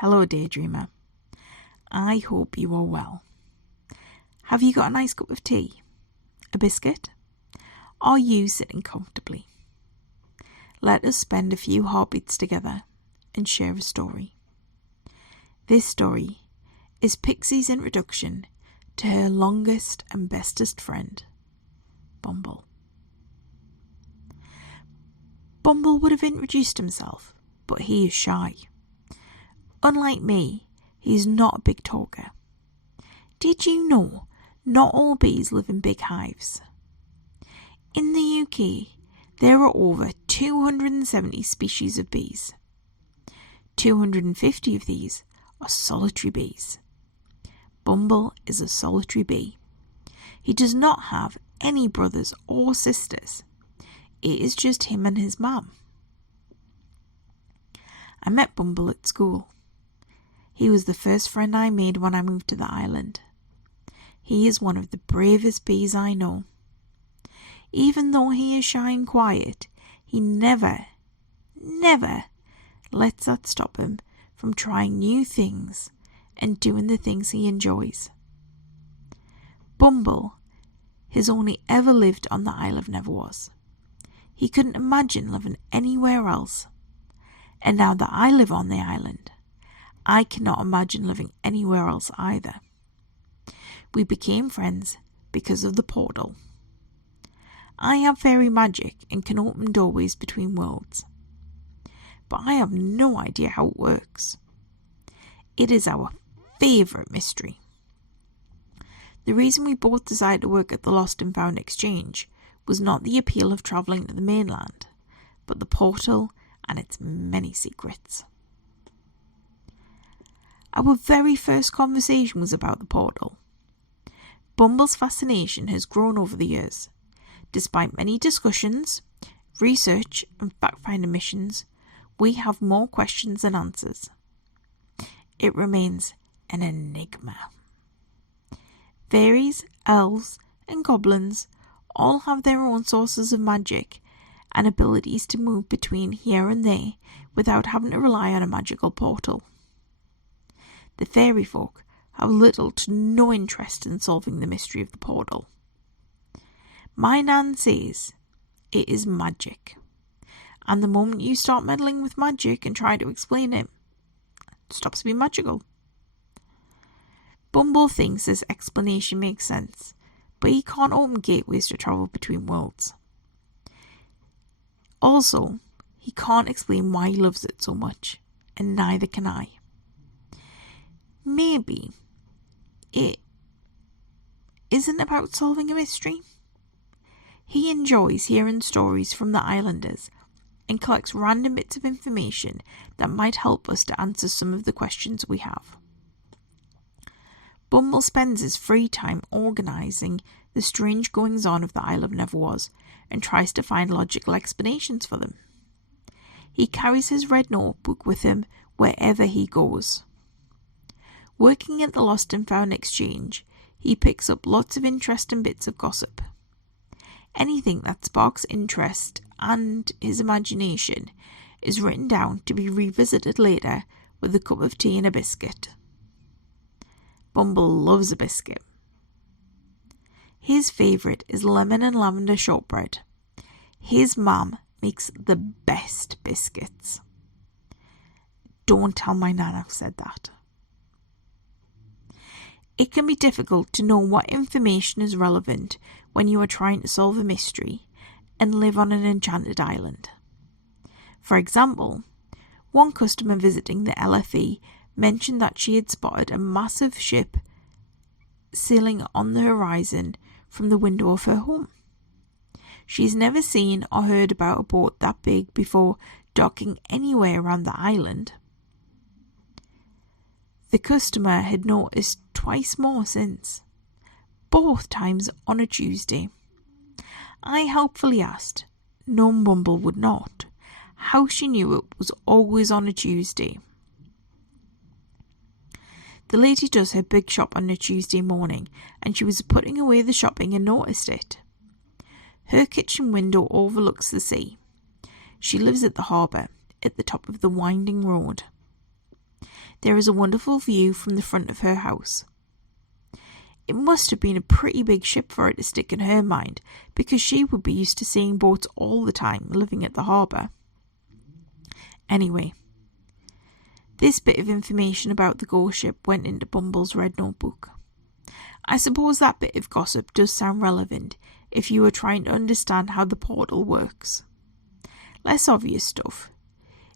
Hello, daydreamer. I hope you are well. Have you got a nice cup of tea? A biscuit? Are you sitting comfortably? Let us spend a few heartbeats together and share a story. This story is Pixie's introduction to her longest and bestest friend, Bumble. Bumble would have introduced himself, but he is shy. Unlike me, he is not a big talker. Did you know not all bees live in big hives? In the UK, there are over 270 species of bees. 250 of these are solitary bees. Bumble is a solitary bee. He does not have any brothers or sisters. It is just him and his mum. I met Bumble at school. He was the first friend I made when I moved to the island. He is one of the bravest bees I know. Even though he is shy and quiet, he never lets that stop him from trying new things and doing the things he enjoys. Bumble has only ever lived on the Isle of Neverwas. He couldn't imagine living anywhere else. And now that I live on the island, I cannot imagine living anywhere else either. We became friends because of the portal. I have fairy magic and can open doorways between worlds. But I have no idea how it works. It is our favourite mystery. The reason we both decided to work at the Lost and Found Exchange was not the appeal of travelling to the mainland, but the portal and its many secrets. Our very first conversation was about the portal. Bumble's fascination has grown over the years. Despite many discussions, research and fact-finding missions, we have more questions than answers. It remains an enigma. Fairies, elves and goblins all have their own sources of magic and abilities to move between here and there without having to rely on a magical portal. The fairy folk have little to no interest in solving the mystery of the portal. My nan says it is magic, and the moment you start meddling with magic and try to explain it, it stops being magical. Bumble thinks this explanation makes sense, but he can't open gateways to travel between worlds. Also, he can't explain why he loves it so much, and neither can I. Maybe it isn't about solving a mystery. He enjoys hearing stories from the islanders and collects random bits of information that might help us to answer some of the questions we have. Bumble spends his free time organising the strange goings-on of the Isle of Neverwas and tries to find logical explanations for them. He carries his red notebook with him wherever he goes. Working at the Lost and Found Exchange, he picks up lots of interesting bits of gossip. Anything that sparks interest and his imagination is written down to be revisited later with a cup of tea and a biscuit. Bumble loves a biscuit. His favourite is lemon and lavender shortbread. His mum makes the best biscuits. Don't tell my nana I said that. It can be difficult to know what information is relevant when you are trying to solve a mystery and live on an enchanted island. For example, one customer visiting the LFE mentioned that she had spotted a massive ship sailing on the horizon from the window of her home. She's never seen or heard about a boat that big before docking anywhere around the island. The customer had noticed twice more since, both times on a Tuesday. I helpfully asked, knowing Bumble would not, how she knew it was always on a Tuesday. The lady does her big shop on a Tuesday morning, and she was putting away the shopping and noticed it. Her kitchen window overlooks the sea. She lives at the harbour, at the top of the winding road. there is a wonderful view from the front of her house. It must have been a pretty big ship for her to stick in her mind, because she would be used to seeing boats all the time living at the harbour. Anyway, this bit of information about the ghost ship went into Bumble's red notebook. I suppose that bit of gossip does sound relevant if you are trying to understand how the portal works. Less obvious stuff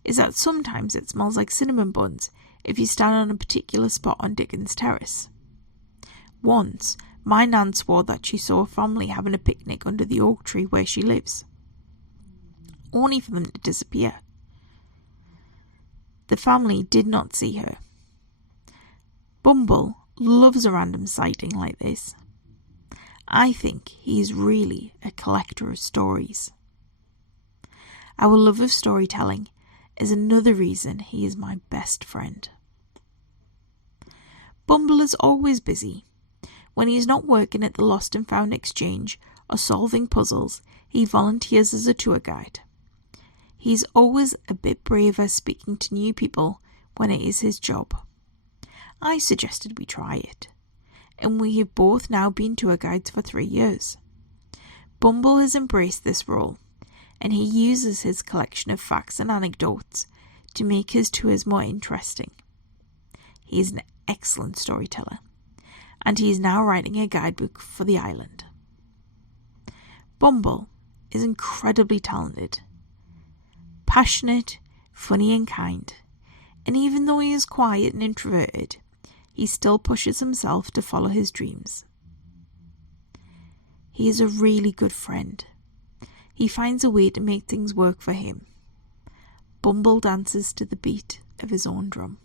is that sometimes it smells like cinnamon buns if you stand on a particular spot on Dickens Terrace. Once, my nan swore that she saw a family having a picnic under the oak tree where she lives, only for them to disappear. The family did not see her. Bumble loves a random sighting like this. I think he is really a collector of stories. Our love of storytelling is another reason he is my best friend. Bumble is always busy. When he is not working at the Lost and Found Exchange or solving puzzles, he volunteers as a tour guide. He is always a bit braver speaking to new people when it is his job. I suggested we try it, and we have both now been tour guides for 3 years. Bumble has embraced this role, and he uses his collection of facts and anecdotes to make his tours more interesting. He is an excellent storyteller, and he is now writing a guidebook for the island. Bumble is incredibly talented, passionate, funny and kind, and even though he is quiet and introverted, he still pushes himself to follow his dreams. He is a really good friend. He finds a way to make things work for him. Bumble dances to the beat of his own drum.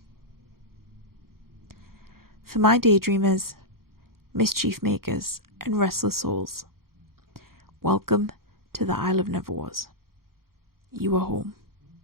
For my daydreamers, mischief makers, and restless souls, welcome to the Isle of Neverwas. You are home.